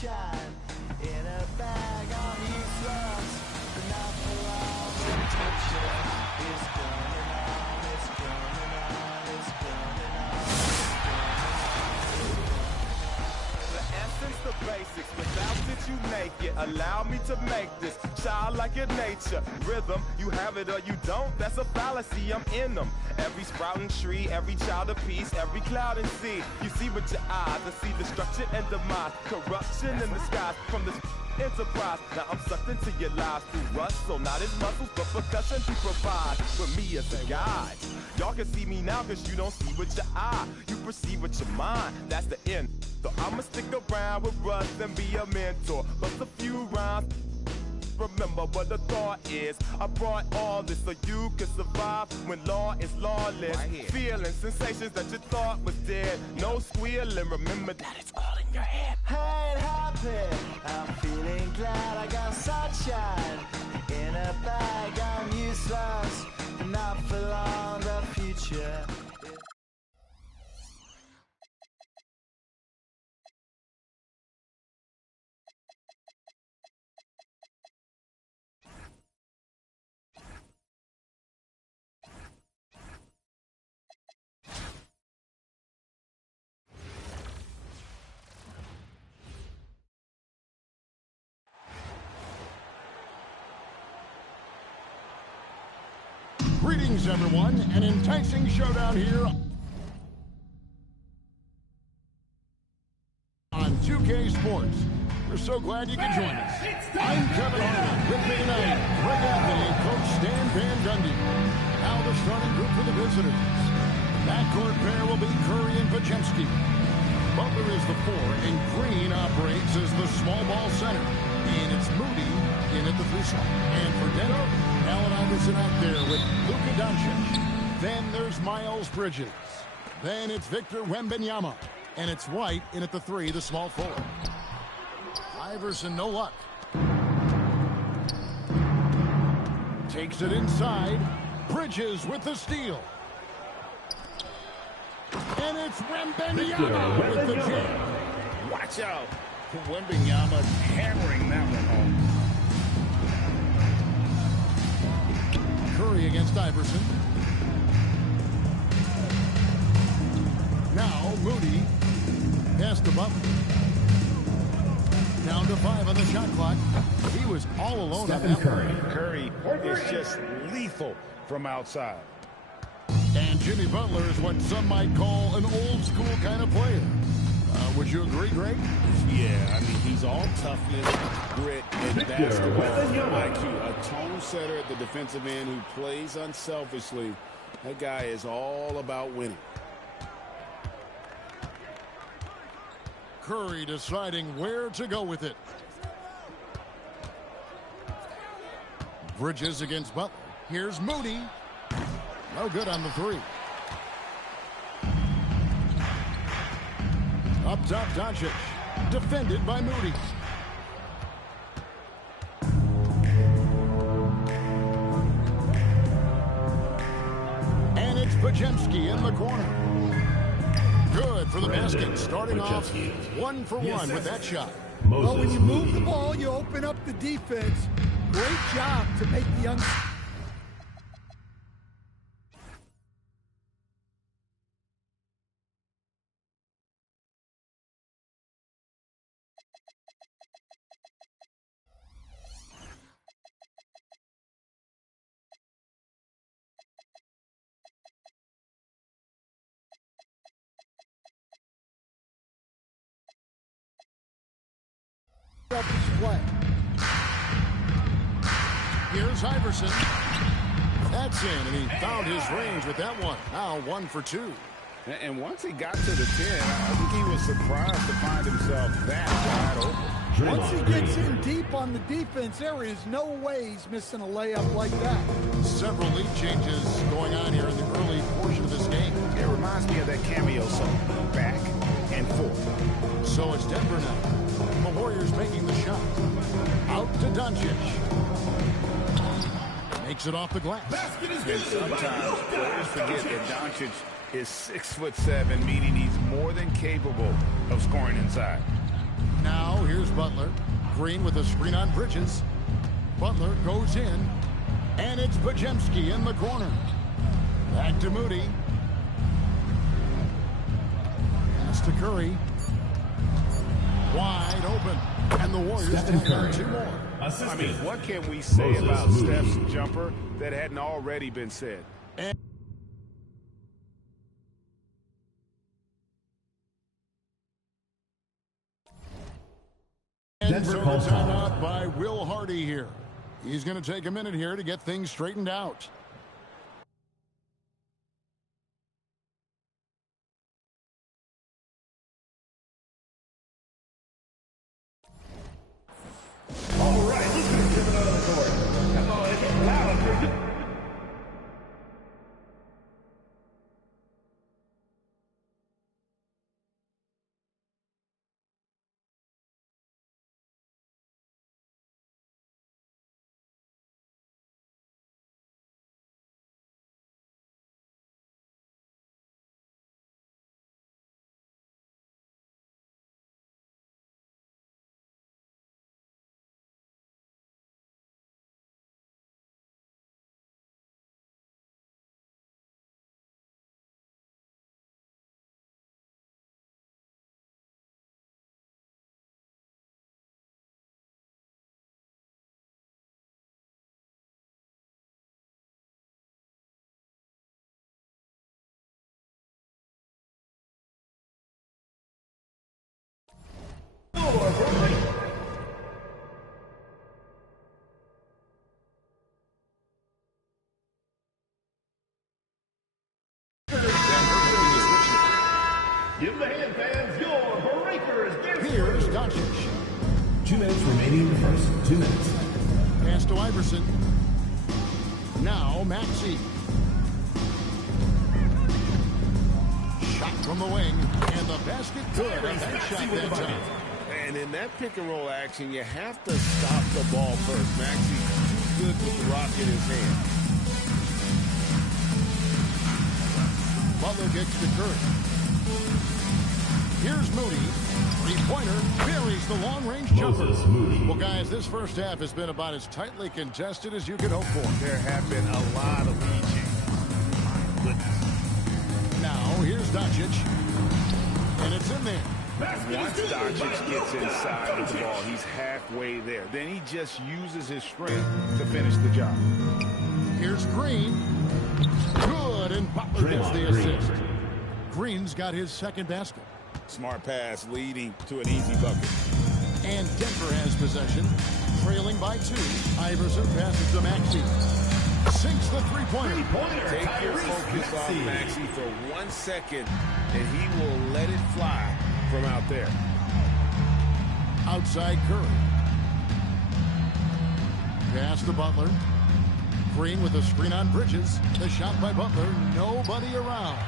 sunshine in a bag of useless, but not for long. The tension is burning on, it's burning on, it's burning on, The essence, the basics, without it you make it. Allow me to make this childlike in nature. Rhythm, you have it or you don't, that's a fallacy, I'm in them. Every sprouting tree, every child of peace, every cloud and sea. You see with your eyes, I see destruction and demise, corruption in the skies from this enterprise. Now I'm sucked into your lives through rust, so not as muscles, but percussion to provide with me as a guide. Y'all can see me now cause you don't see with your eye, you perceive with your mind, that's the end. So I'ma stick around with Russ and be a mentor, bust a few rhymes. Remember what the thought is. I brought all this so you can survive when law is lawless. Feeling sensations that you thought was dead. No squealing, remember that it's all in your head. I ain't happy, I'm feeling glad I got sunshine in a bag. I'm useless, but not for long. The future. Greetings, everyone. An enticing showdown here on 2K Sports. We're so glad you could join us. I'm Kevin Harlan. With me tonight, Greg Anthony and Coach Stan Van Gundy. Now the starting group for the visitors. Backcourt pair will be Curry and Podziemski. Butler is the 4, and Green operates as the small ball center. And it's Moody in at the 3 slot. And for Denver, Allen Iverson out there with Luka Doncic. Then there's Miles Bridges. Then it's Victor Wembanyama. And it's White in at the 3, the small forward. Iverson, no luck. Takes it inside. Bridges with the steal. And it's Wembanyama with the jam. Watch out. Wembanyama hammering that one home. Curry against Iverson. Now Moody. Pass to Butler. Down to 5 on the shot clock. He was all alone on that Curry. Curry is just lethal from outside. And Jimmy Butler is what some might call an old school kind of player. Would you agree, Greg? Yeah, I mean, he's all toughness, grit, and basketball IQ. A tone setter at the defensive end who plays unselfishly. That guy is all about winning. Curry deciding where to go with it. Bridges against Butler. Here's Moody. No good on the 3. Up top, Doncic. Defended by Moody. And it's Podziemski in the corner. Good for the basket. Starting off 1 for 1 with that shot. Well, when you move the ball, you open up the defense. Great job to make the young... play. Here's Iverson. That's in, and he found his range with that one. Now 1 for 2. And once he got to the 10, I think he was surprised to find himself that wide open. Once he gets in deep on the defense, there is no way he's missing a layup like that. Several lead changes going on here in the early portion of this game. It reminds me of that cameo song, Back and Forth. So it's Denver now. The Warriors making the shot. Out to Doncic. Makes it off the glass. And sometimes players forget that Doncic is 6'7", meaning he's more than capable of scoring inside. Now here's Here's Butler. Green with a screen on Bridges. Butler goes in. And it's Podziemski in the corner. Back to Moody. Pass to Curry. Wide open. And the Warriors take on 2 more. I mean, what can we say about Steph's jumper that hadn't already been said? And so the timeout by Will Hardy here. He's going to take a minute here to get things straightened out. All right, he's going to give it out of the court. Come on, it's loud. Give the hand, fans. Your breaker is guaranteed. Here's Doncic. 2 minutes remaining in the first. 2 minutes. Pass to Iverson. Now Maxey. Shot from the wing. And the basket good. And that shot that time. And in that pick-and-roll action, you have to stop the ball first. Maxey's too good with the rock in his hand. Butler kicks to Curry. Here's Moody. Three-pointer buries the long-range jumper. Well, guys, this first half has been about as tightly contested as you could hope for. There have been a lot of lead changes. My goodness. Now, here's Doncic. And it's in there. Once Doncic gets inside with the ball, he's halfway there. Then he just uses his strength to finish the job. Here's Green. Good, and Butler gets the assist. Green's got his second basket. Smart pass leading to an easy bucket. And Denver has possession, trailing by 2. Iverson passes to Maxey. Sinks the three-pointer. Take your focus off Maxey for 1 second, and he will let it fly from out there. Outside Curry. Pass to Butler. Green with a screen on Bridges. The shot by Butler. Nobody around.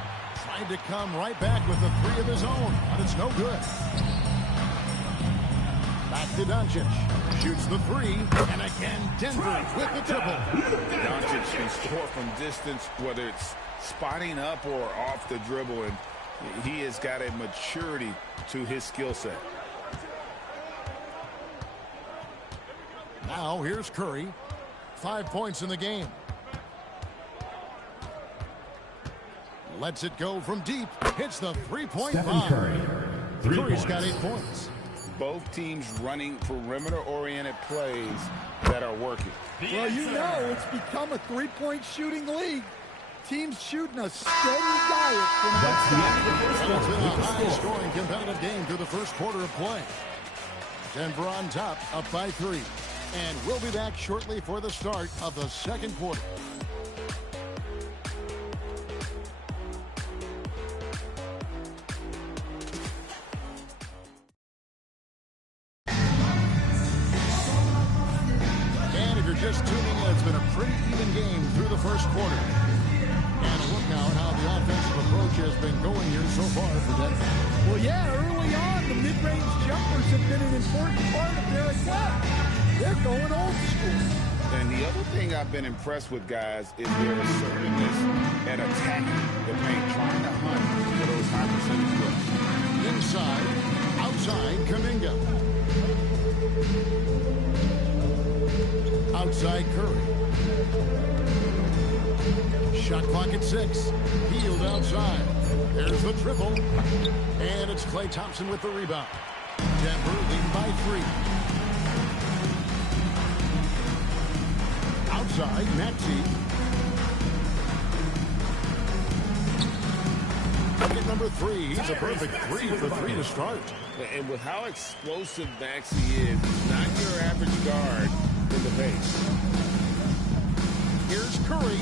Tried to come right back with a 3 of his own, but it's no good. Back to Doncic. Shoots the 3, and again Denver with the triple. Doncic can score from distance, whether it's spotting up or off the dribble, and he has got a maturity to his skill set. Now here's Curry. 5 points in the game. Lets it go from deep. Hits the three-point bomb. Curry's got 8 points. Both teams running perimeter-oriented plays that are working. Well, you know it's become a three-point shooting league. Teams shooting a steady diet from outside. It's been a high-scoring competitive game through the first quarter of play. Denver on top, up by 3. And we'll be back shortly for the start of the second quarter. And if you're just tuning in, it's been a pretty even game through the first quarter. And a look now at how the offensive approach has been going here so far for Denver. Well, yeah, early on, the mid-range jumpers have been an important part of their attack. They're going old school. And the other thing I've been impressed with, guys, is their assertiveness at attacking the paint, trying to hunt for those high percentage looks. Inside, outside, Kuminga. Outside Curry. Shot clock at 6. Healed outside. There's the triple. And it's Klay Thompson with the rebound. Denver leading by 3. Outside, Maxey. Bucket number 3. He's a perfect 3 for 3 to start. And with how explosive Maxey is, he's not your average guard in the pace. Here's Curry.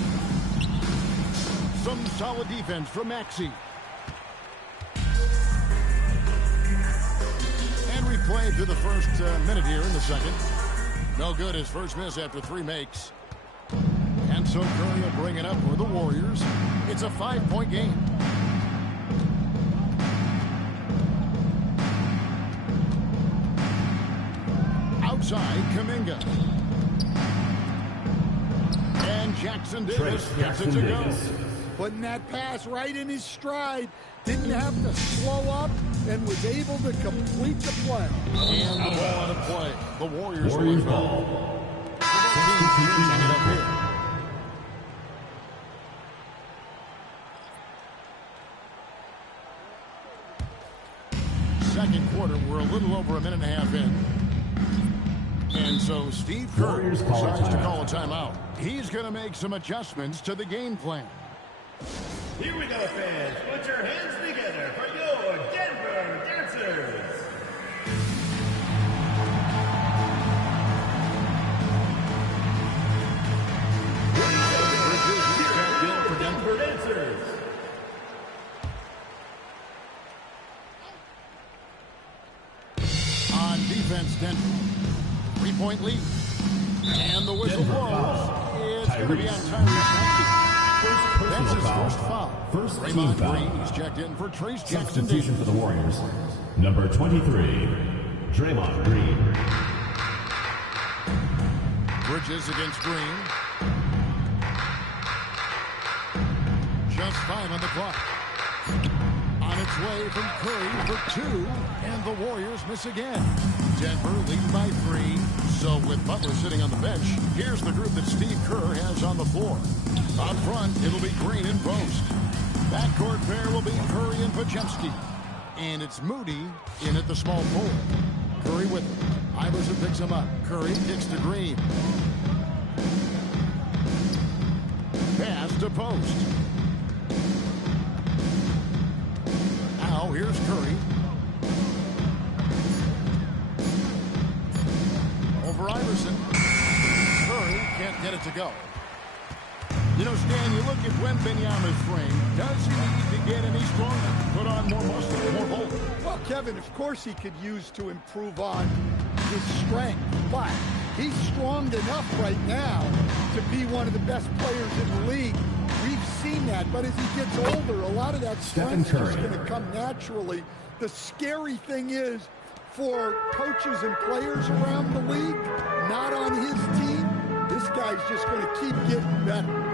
Some solid defense from Maxey. And we play through the first minute here in the second. No good, his first miss after 3 makes. And so Curry will bring it up for the Warriors. It's a 5-point game. Outside, Kuminga. And Jackson Davis gets it to go. Putting that pass right in his stride. Didn't have to slow up and was able to complete the play. And the ball out of play. The Warriors ball. Second quarter, we're a little over a minute and a half in. And so Steve Kerr decides to call a timeout. He's going to make some adjustments to the game plan. Here we go, fans. Put your hands together for your Denver Dancers. For Denver Dancers. On defense, Denver. 3-point lead. And the whistle blows. It's going to be on Tyrese Maxey. That's his first foul. First team Draymond foul. Green is checked in for Trace Jackson Substitution Davis. for the Warriors. Number 23, Draymond Green. Bridges against Green. Just 5 on the clock. On its way from Curry for 2, and the Warriors miss again. Denver leading by 3. So with Butler sitting on the bench, here's the group that Steve Kerr has on the floor. Out front, it'll be Green in post. Backcourt pair will be Curry and Podziemski. And it's Moody in at the small forward. Curry with him. Iverson picks him up. Curry kicks to Green. Pass to post. Now here's Curry. Over Iverson. Curry can't get it to go. You know, Stan, you look at Wembanyama's frame. Does he need to get any stronger? Put on more muscle, more bulk? Well, Kevin, of course he could use to improve on his strength, but he's strong enough right now to be one of the best players in the league. We've seen that, but as he gets older, a lot of that strength is going to come naturally. The scary thing is, for coaches and players around the league, not on his team, this guy's just going to keep getting better.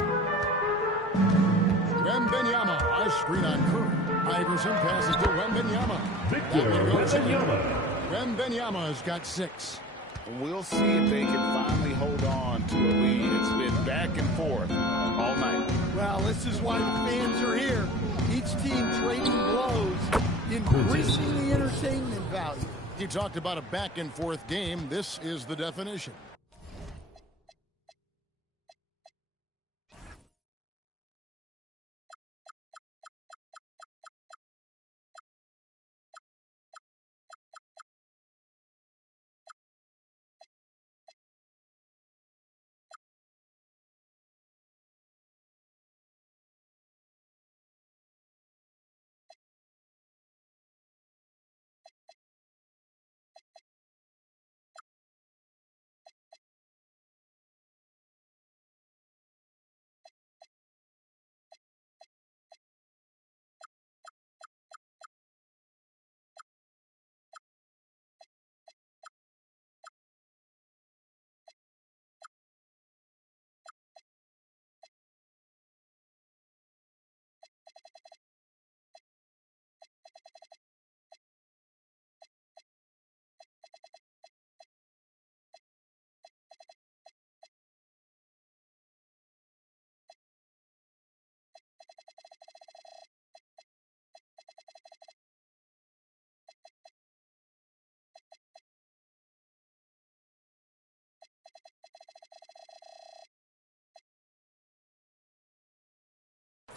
Wembanyama, a screen on Curry. Iverson passes to Wembanyama. Victor Wembanyama. Wembanyama has got 6. We'll see if they can finally hold on to a lead. It's been back and forth all night. Well, this is why the fans are here. Each team trading blows, increasing the entertainment value. You talked about a back-and-forth game. This is the definition.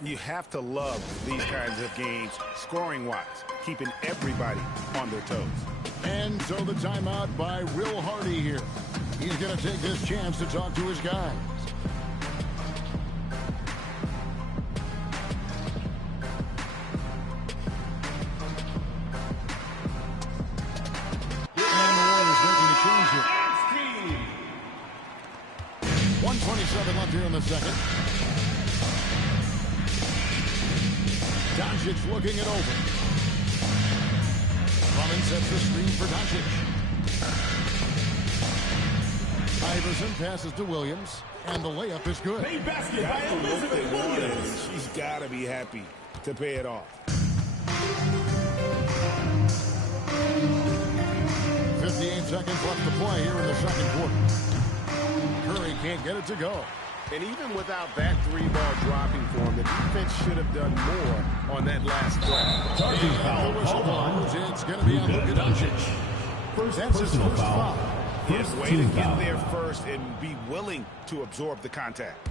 You have to love these kinds of games, scoring-wise, keeping everybody on their toes. And so the timeout by Will Hardy here. He's going to take this chance to talk to his guys. And the Warriors making a change here. 1:27 left here in the second. Doncic looking it over. Drummond sets the screen for Doncic. Iverson passes to Williams, and the layup is good. Made basket by Elizabeth Williams. She's got to be happy to pay it off. 58 seconds left to play here in the second quarter. Curry can't get it to go. And even without that three-ball dropping for him, the defense should have done more on that last play. And the whistle blows. It's going to be on Luka Doncic. That's his first foul. Yes, way to get there first and be willing to absorb the contact.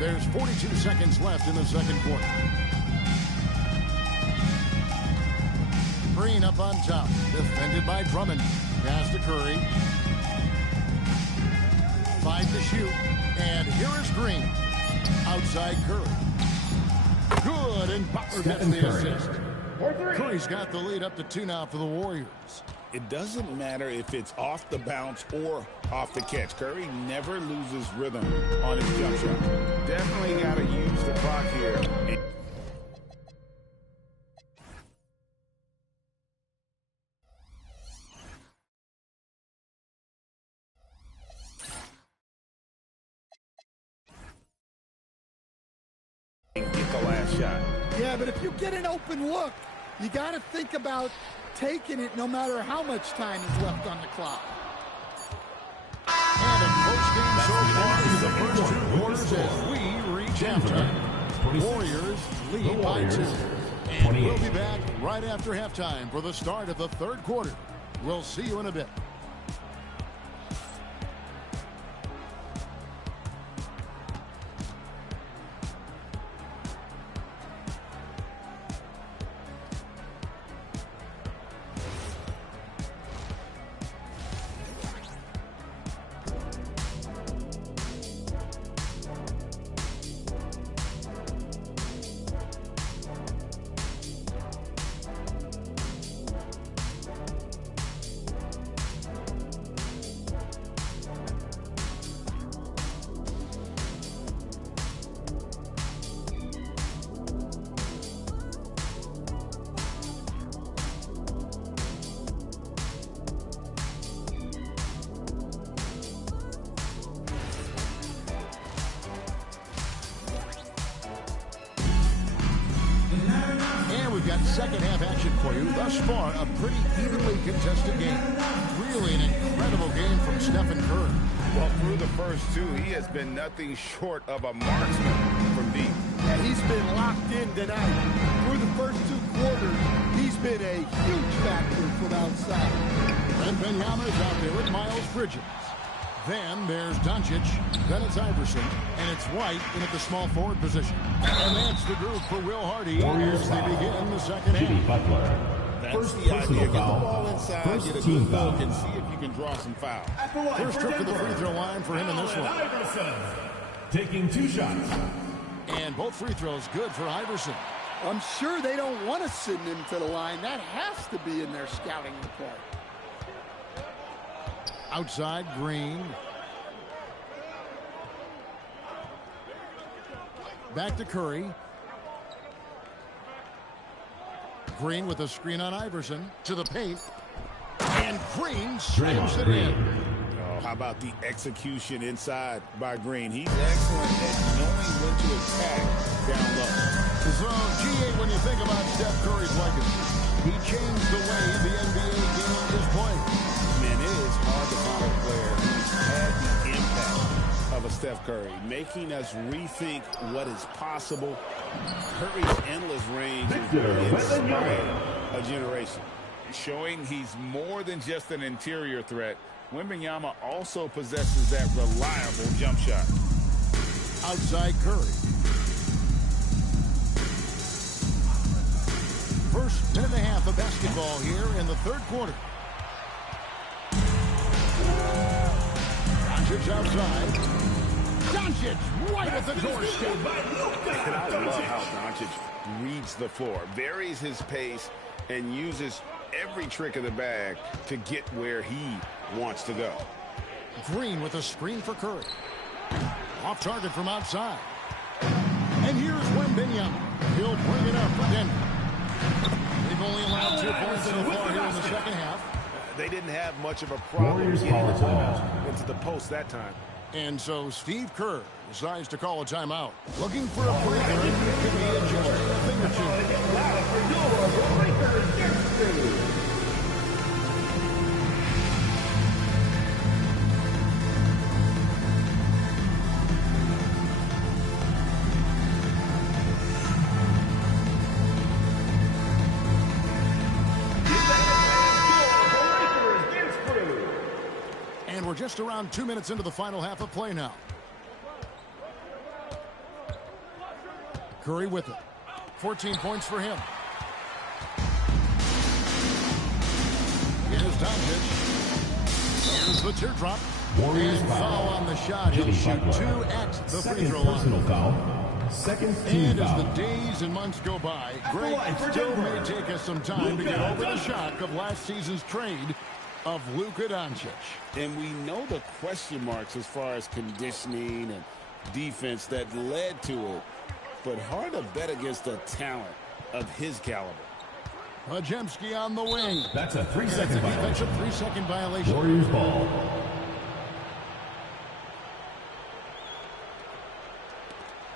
There's 42 seconds left in the second quarter. Green up on top, defended by Drummond. Pass to Curry. 5 to shoot. And here is Green. Outside Curry. Good, and Butler gets the assist. Curry's got the lead up to 2 now for the Warriors. It doesn't matter if it's off the bounce or off the catch. Curry never loses rhythm on his jump shot. Definitely got to use the clock here. Get the last shot. Yeah, but if you get an open look, you got to think about taking it no matter how much time is left on the clock. And a close game so far in the first 2 quarters as we reach halftime. Warriors lead by 2. And we'll be back right after halftime for the start of the third quarter. We'll see you in a bit. Second half action for you. Thus far, a pretty evenly contested game. Really an incredible game from Stephen Curry. Well, through the first 2, he has been nothing short of a marksman from deep. And he's been locked in tonight. Through the first 2 quarters, he's been a huge factor from outside. And Benyama's out there with Miles Bridges. Then there's Doncic, then it's Iverson, and it's White in at the small forward position. And that's the group for Will Hardy as they begin the second half. That's the idea. Get the ball inside, get a good look, and see if you can draw some fouls. First trip to the free throw line for him in this one. Iverson taking 2 shots. And both free throws good for Iverson. I'm sure they don't want to send him to the line. That has to be in their scouting report. Outside, Green. Back to Curry. Green with a screen on Iverson. To the paint. And Green slams it in. Oh, how about the execution inside by Green? He's excellent at knowing when to attack down low. So, G.A., when you think about Steph Curry's legacy, he changed the way the NBA game is played. Man, it is hard to find a player who's had the impact of a Steph Curry, making us rethink what is possible. Curry's endless range is really inspiring a generation, showing he's more than just an interior threat, Wembanyama also possesses that reliable jump shot. Outside Curry. First minute and a half of basketball here in the third quarter. Doncic outside. Doncic right at the doorstep. And I love how Doncic reads the floor, varies his pace, and uses every trick of the bag to get where he wants to go. Green with a screen for Curry. Off target from outside. And here's Wembanyama. He'll bring it up for Denver. They've only allowed 2 points so far here in the second half. They didn't have much of a problem getting the ball into the post that time. And so Steve Kerr decides to call a timeout. Looking for a breather. It could be adjusting a thing or two. And we're just around 2 minutes into the final half of play now. Curry with it. 14 points for him. Here's Doncic. Here's the teardrop. Warriors and foul on the shot. He'll shoot 2 at the free throw line. Foul. Second team and foul. as the days and months go by, Greg, it still may take us some time to get over the shock of last season's trade of Luka Doncic. And we know the question marks as far as conditioning and defense that led to it. But hard to bet against a talent of his caliber. Podziemski on the wing. That's a 3-second violation. That's a 3-second violation. Warriors ball.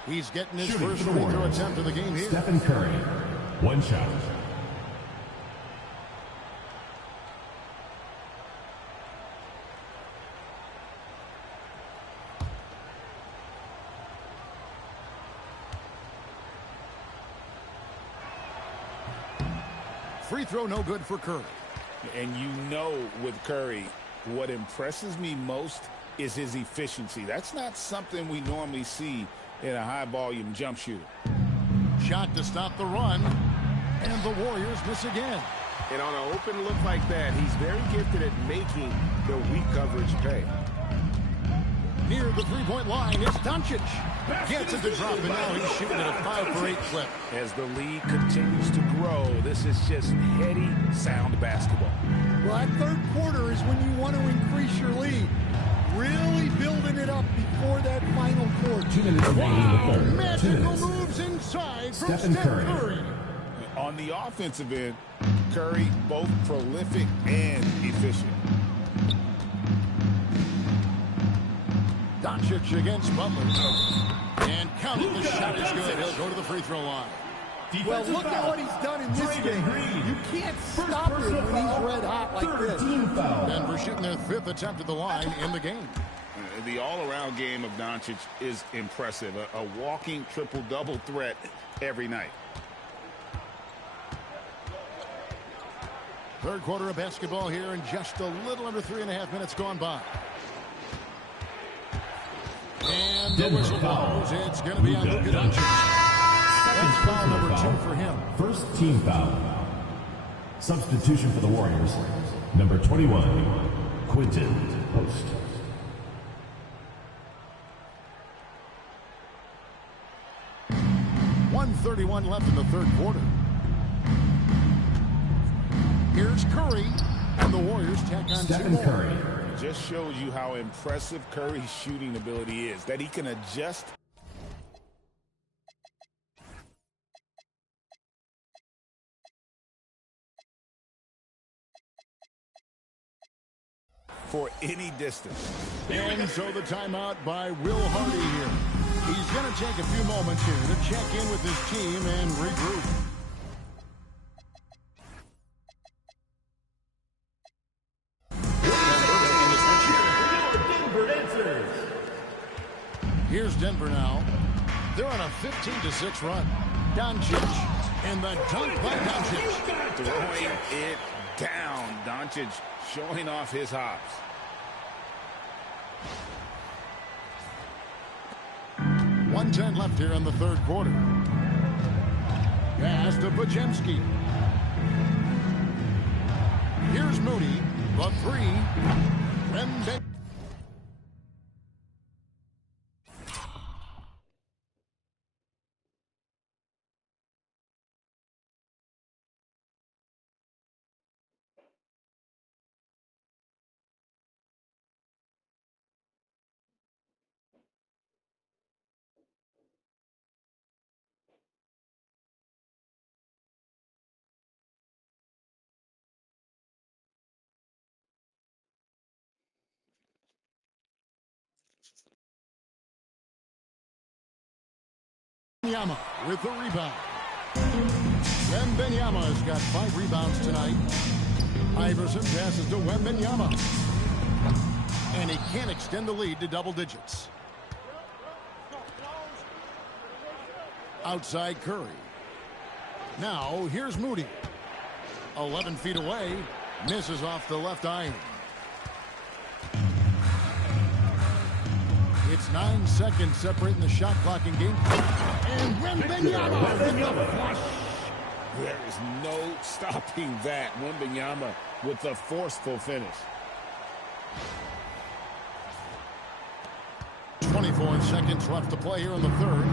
He's getting his Shooting first for the free throw Warriors. attempt of the game here. Stephen Curry. One shot. Free throw no good for Curry. And you know with Curry, what impresses me most is his efficiency. That's not something we normally see in a high-volume jump shooter. Shot to stop the run. And the Warriors miss again. And on an open look like that, he's very gifted at making the weak coverage pay. Near the three-point line, it's Doncic. Gets it to drop, and now he's shooting at a 5-for-8 clip. As the league continues to grow, this is just heady, sound basketball. Well, that third quarter is when you want to increase your lead. Really building it up before that final quarter. 2 minutes remaining in the third. 2 Magical minutes. moves inside from Stephen Steph Curry. Curry. On the offensive end, Curry both prolific and efficient. Doncic against Butler. And counting the shot is good. He'll go to the free throw line. Well, look at what he's done in this game. You can't stop him when he's red hot like this. Denver shooting their 5th attempt at the line in the game. The all-around game of Doncic is impressive. A walking triple-double threat every night. Third quarter of basketball here, and just a little under 3.5 minutes gone by. And the whistle blows. It's going to be on Luka Doncic. That's foul number 2 for him. First team foul. Substitution for the Warriors. Number 21, Quinton Post. .131 left in the third quarter. Here's Curry, and the Warriors tack on 2 Stephen more. Curry. Just shows you how impressive Curry's shooting ability is, that he can adjust for any distance. And so the timeout by Will Hardy here. He's going to take a few moments here to check in with his team and regroup. Here's Denver now. They're on a 15-6 run. Doncic, and the dunk by Doncic. Throwing it down. Doncic showing off his hops. .110 left here in the third quarter. Pass to Bajemski. Here's Moody. The three. Wembanyama. With the rebound. Wembanyama has got 5 rebounds tonight. Iverson passes to Wembanyama. And he can't extend the lead to double digits. Outside Curry. Now here's Moody. 11 feet away. Misses off the left iron. It's 9 seconds separating the shot clock in game. And Wembanyama with the flush. There is no stopping that. Wembanyama with the forceful finish. 24 seconds left to play here in the third.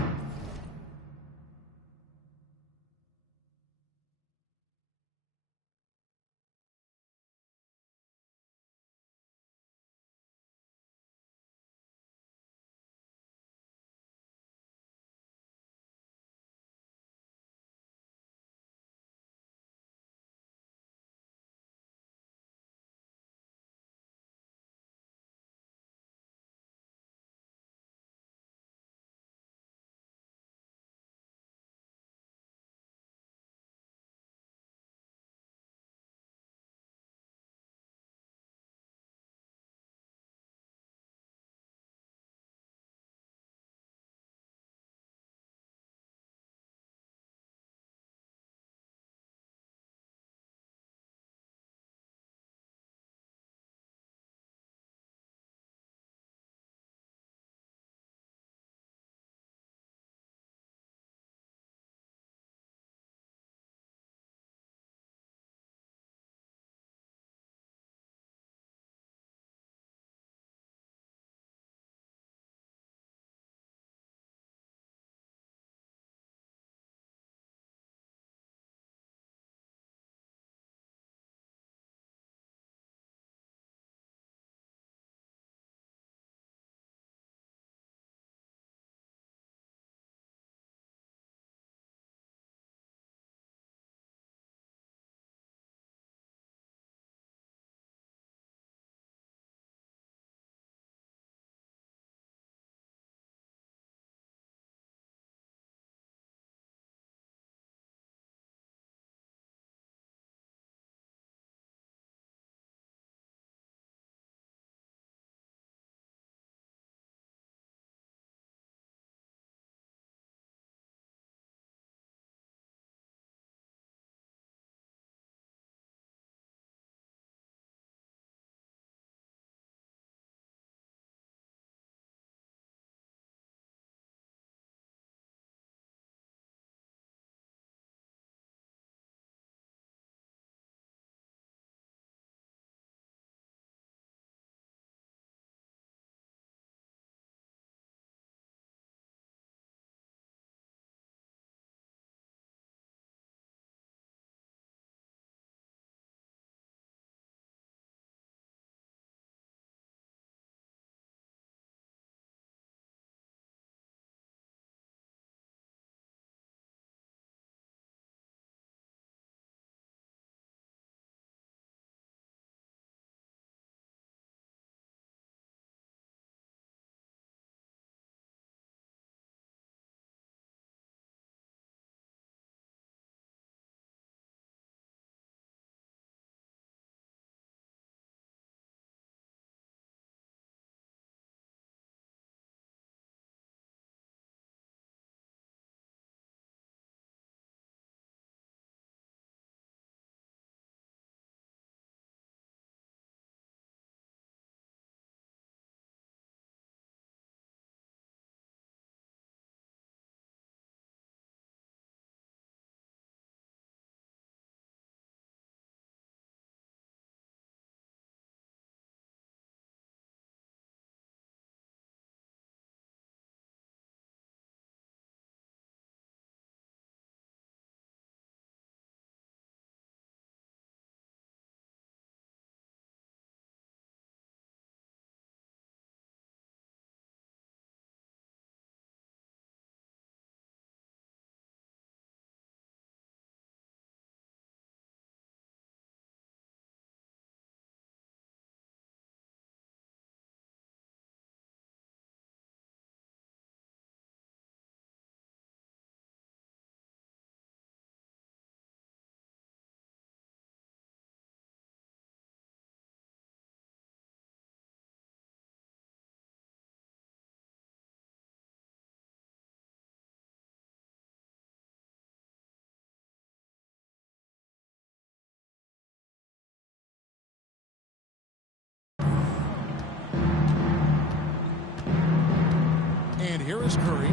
here is Curry.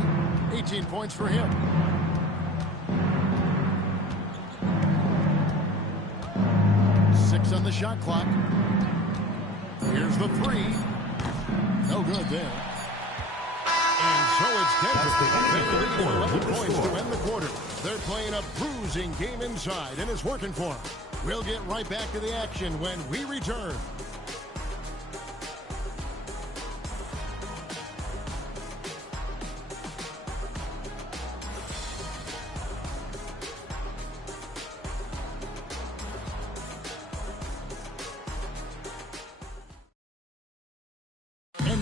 18 points for him. On the shot clock. Here's the three. No good there. And so it's Denver. They lead 11 points to end the quarter. They're playing a bruising game inside, and it's working for them. We'll get right back to the action when we return.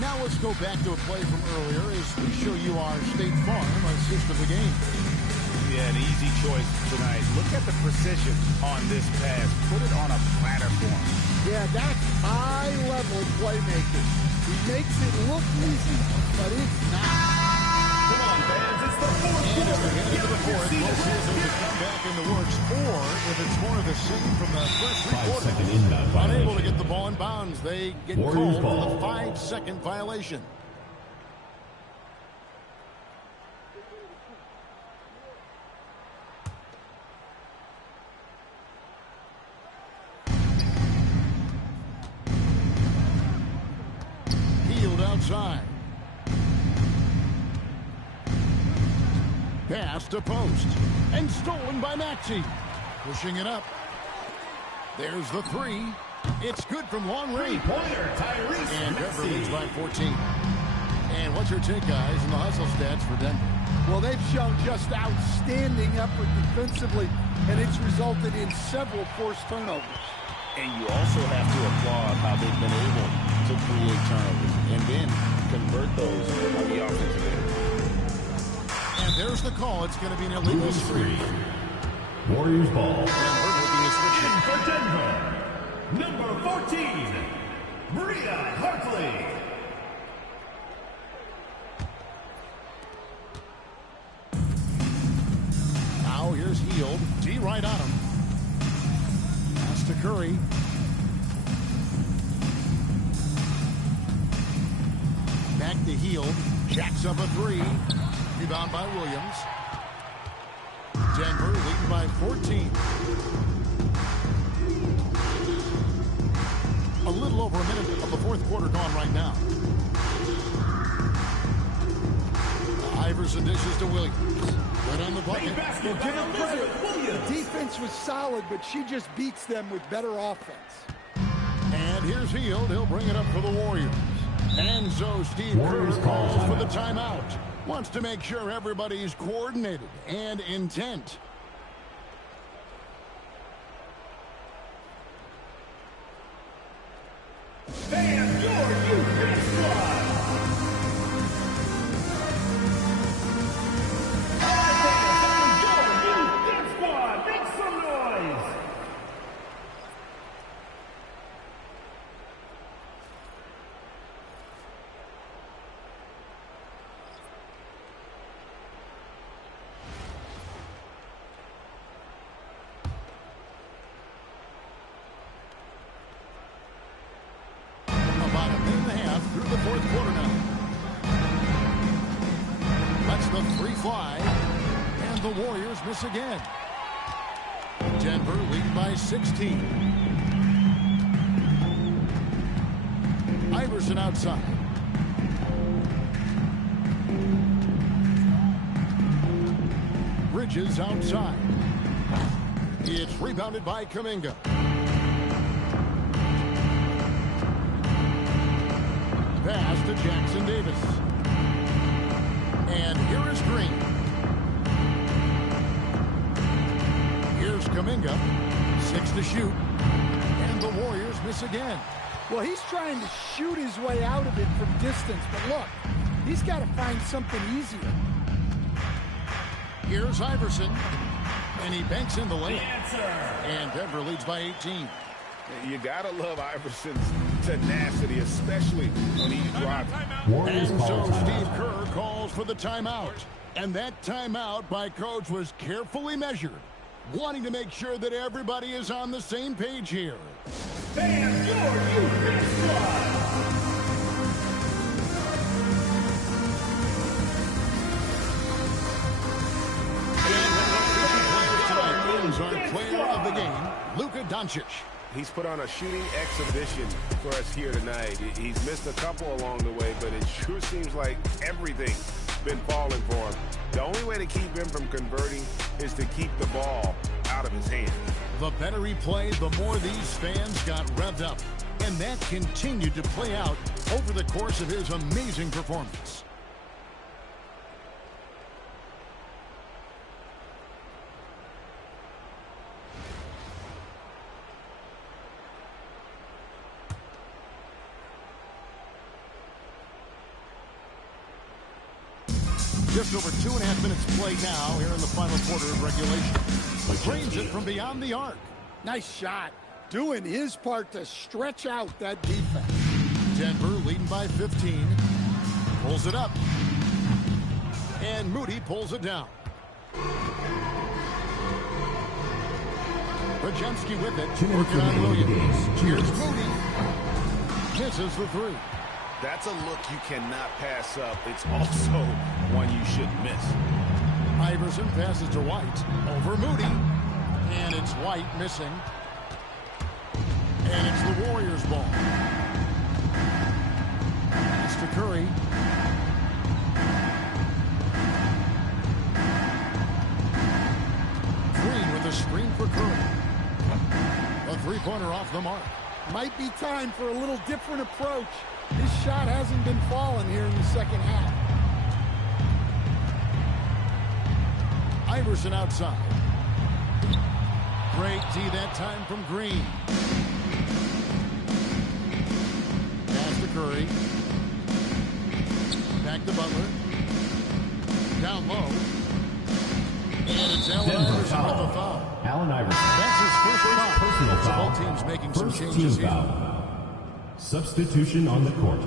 Now let's go back to a play from earlier as we show you our State Farm assist of the game. Yeah, an easy choice tonight. Look at the precision on this pass. Put it on a platter for him. Yeah, that's high-level playmaking. He makes it look easy, but it's not. Come on, fans, it's the fourth And as we quarter. head into the fourth, we'll see if there's a comeback in the works, or if it's more of the same from the first three quarters. 5-second inbound violation. Unable to get the ball in bounds, they get Warriors called ball. for the 5-second violation. Healed outside. Pass to post. And stolen by Maxey. Pushing it up. There's the three. It's good from long range. Three-pointer, Tyrese And Denver Maxey. leads by 14. And what's your take, guys, in the hustle stats for Denver? Well, they've shown just outstanding effort defensively, and it's resulted in several forced turnovers. And you also have to applaud how they've been able to create turnovers and then convert those on the offensive end. And there's the call. It's going to be an illegal screen. Warriors ball. And we're making a switch. In for Denver, number 14, Bria Hartley. Now here's Heald. D right on him. Pass to Curry. Back to Heald. Jacks up a three. Rebound by Williams. Denver leading by 14. A little over a minute of the fourth quarter gone right now. Iverson dishes to Williams. Right on the bucket. Basket by Elizabeth Williams. Defense was solid, but she just beats them with better offense. And here's Heald. He'll bring it up for the Warriors. And so Steve Warriors Kerr call calls for the timeout. timeout. Wants to make sure everybody's coordinated and intent. And your youth squad. All fans, your youth squad. Make some noise. About a minute and a half through the fourth quarter now. Lets the three fly. And the Warriors miss again. Denver lead by 16. Iverson outside. Bridges outside. It's rebounded by Kuminga. Pass to Jackson Davis. And here is Green. Here's Kuminga. 6 to shoot. And the Warriors miss again. Well, he's trying to shoot his way out of it from distance, but look, he's got to find something easier. Here's Iverson. And he banks in the lane. Answer. And Denver leads by 18. You gotta love Iverson's tenacity, especially when he's driving. Warriors And call so Steve timeout. Kerr calls for the timeout. And that timeout by Coach was carefully measured, wanting to make sure that everybody is on the same page here. And your youth squad. is our player of the game, Luka Doncic. He's put on a shooting exhibition for us here tonight. He's missed a couple along the way, but it sure seems like everything's been falling for him. The only way to keep him from converting is to keep the ball out of his hands. The better he played, the more these fans got revved up. And that continued to play out over the course of his amazing performance. Just over 2.5 minutes played now here in the final quarter of regulation. Drains it from beyond the arc. Nice shot. Doing his part to stretch out that defense. Denver leading by 15. Pulls it up. And Moody pulls it down. Rajemski with it. Working on Williams. Here's Moody. Misses the three. That's a look you cannot pass up. It's also one you shouldn't miss. Iverson passes to White. Over Moody. And it's White missing. And it's the Warriors' ball. It's to Curry. Green with a screen for Curry. A three-pointer off the mark. Might be time for a little different approach. His shot hasn't been falling here in the second half. Iverson outside. Great D that time from Green. Pass to Curry. Back to Butler. Down low. And it's Allen Iverson with a foul. Allen Iverson. That's his first foul. Personal foul. Both teams making some First changes team here. foul. Substitution on the court.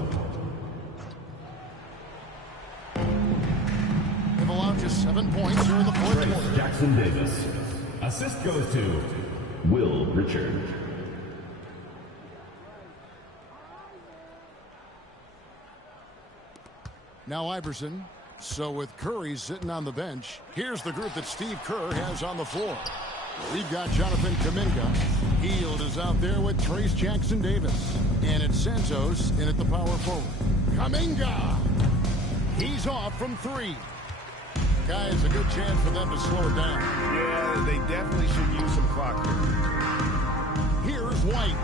They've allowed just 7 points here in the fourth quarter. Jackson Davis. Assist goes to Will Richard. Now Iverson. So with Curry sitting on the bench, here's the group that Steve Kerr has on the floor. We've got Jonathan Kuminga. Hield is out there with Trace Jackson Davis. And it's Santos in at the power forward. Kuminga! He's off from three. Guys, a good chance for them to slow it down. Yeah, they definitely should use some clock here. Here's White.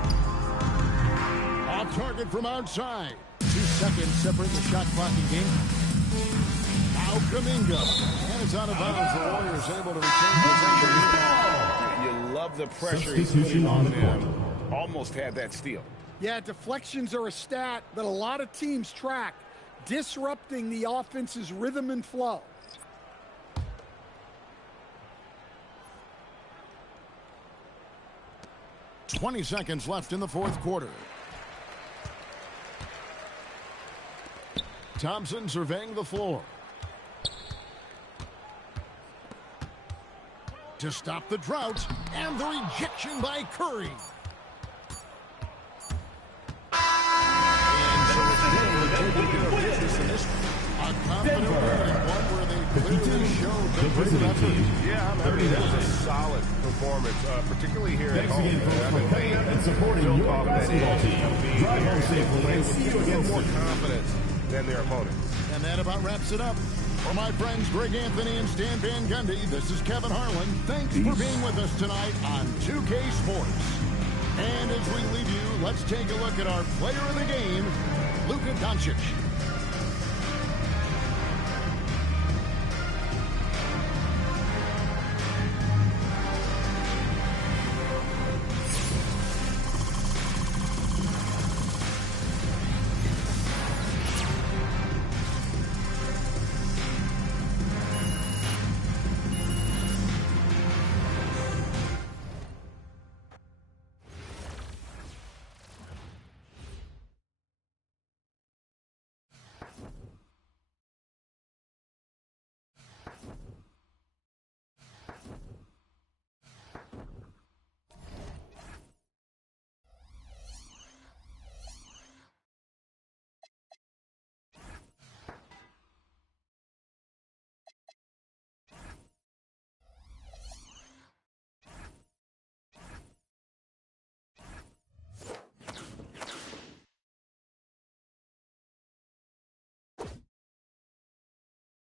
Off target from outside. 2 seconds separate the shot clock and game. Now Kuminga. And it's out of bounds. The Warriors able to retain possession. You love the pressure he's putting on them. Almost had that steal. Yeah, deflections are a stat that a lot of teams track, disrupting the offense's rhythm and flow. .20 seconds left in the fourth quarter. Thompson surveying the floor. To stop the drought, and the rejection by Curry. And so it's Denver taking care of business in this one. A confident win, and one where they clearly showed the great effort. Yeah, I mean, that was a solid performance, particularly here at home. And supporting your basketball team. Drive home safely and see you again more soon. confidence than their opponent. And that about wraps it up. For my friends Greg Anthony and Stan Van Gundy, this is Kevin Harlan. Thanks for being with us tonight on 2K Sports. And as we leave you, let's take a look at our player of the game, Luka Doncic.